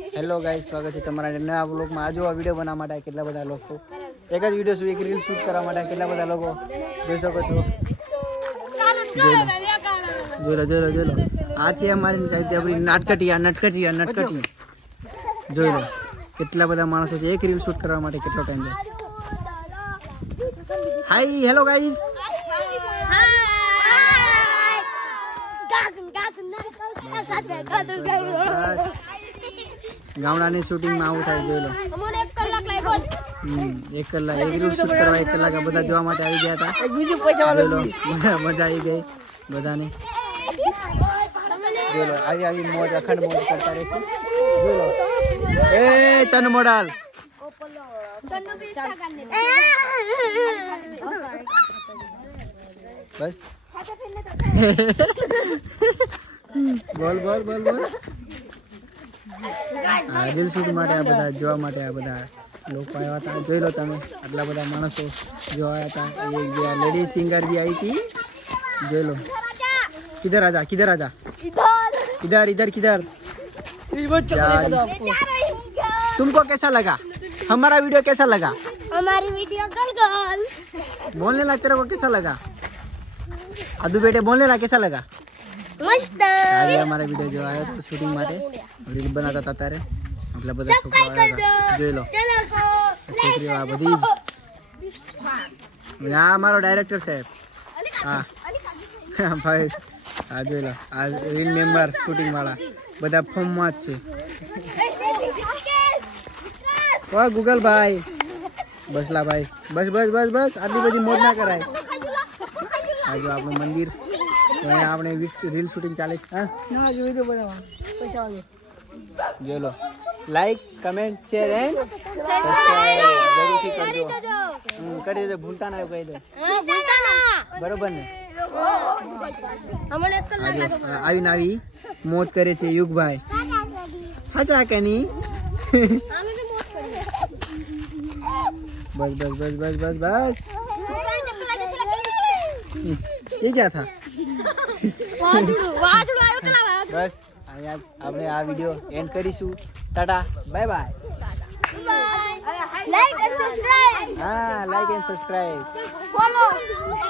Hello guys સ્વાગત છે તમારા નવા બ્લોગમાં આજો આ વીડિયો બનાવવા માટે કેટલા બધા લોકો? એક જ વીડિયો એક રીલ શૂટ કરવા માટે કેટલા બધા લોકો જોઈ શકો છો? જોઈ લો જોઈ લો આ છે અમારી કઈ જબરી નાટકટી આ નટકટી જોઈ લો. કેટલા બધા માણસો છે. એક રીલ શૂટ કરવા માટે કેટલો ટાઈમ છે. હાય હેલો ગાઈસ ગામડાની શૂટિંગમાં આવું થાય જોઈ લો. એક કલાક એક રીલ શૂટ કરવા એક કલાક આ બધા જોવા માટે આવી ગયા હતા. જોઈ લો મજા મજા આવી ગઈ બધાને. જોઈ લો આવી આવી મોજ અખંડ મોજ કરતા રહેશું. જોઈ લો. એ તન મોડાલ. બસ. બોલ બોલ બોલ બોલ. હા રીલ શૂટ માટે આ બધા જોવા માટે આ બધા લોકો આવ્યા હતા જોઈ લો તમે આટલા બધા માણસો જોવા આવ્યા હતા એક બે લેડી સિંગર બી આવી હતી જોઈ લો કિધર આજા કિધર આજા इधर इधर किधर यार, तुमको कैसा लगा हमारा वीडियो कैसा लगा हमारी वीडियो कल कल बोलने लगा तेरे को कैसा लगा अदू बेटे बोलने लगा कैसा लगा मस्त આજે અમારા વિડીયો જોવા આવ્યો તો શૂટિંગ માટે રીલ બનાવતા હતા ત્યારે એટલે બધા છોકરાઓ આવ્યા જોઈ લો છોકરીઓ આ બધી આ અમારો ડાયરેક્ટર સાહેબ હા ભાઈ હા જોઈ લો આ રીલ મેમ્બર શૂટિંગ વાળા બધા ફોર્મમાં જ છે ઓ ગુગલ ભાઈ બસલા ભાઈ બસ બસ બસ બસ આટલી બધી મોજ ના કરાય આ જો આપણું મંદિર અહીંયા આપણે રીલ શૂટિંગ ચાલે છે હા ના જો વિડિયો બનાવવા પૈસા વાળો જોઈ લો લાઈક કમેન્ટ શેર એન્ડ જરૂરથી કરજો હમ, કરી દેજો ભૂલતા ના એવું કહી દે હા ભૂલતા ના બરોબર ને હમણે એક કલાક આજે આવીને આવી મોજ કરે છે યુગભાઈ હાચા કે નહીં અમે બી મોજ કરીએ બસ બસ બસ બસ બસ બસ ये क्या था આવ્યું બસ અહીંયા આપણે આ વીડિયો એન્ડ કરીશું. Tata bye bye like and subscribe હા like and subscribe follow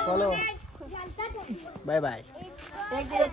follow bye bye એક દિવસ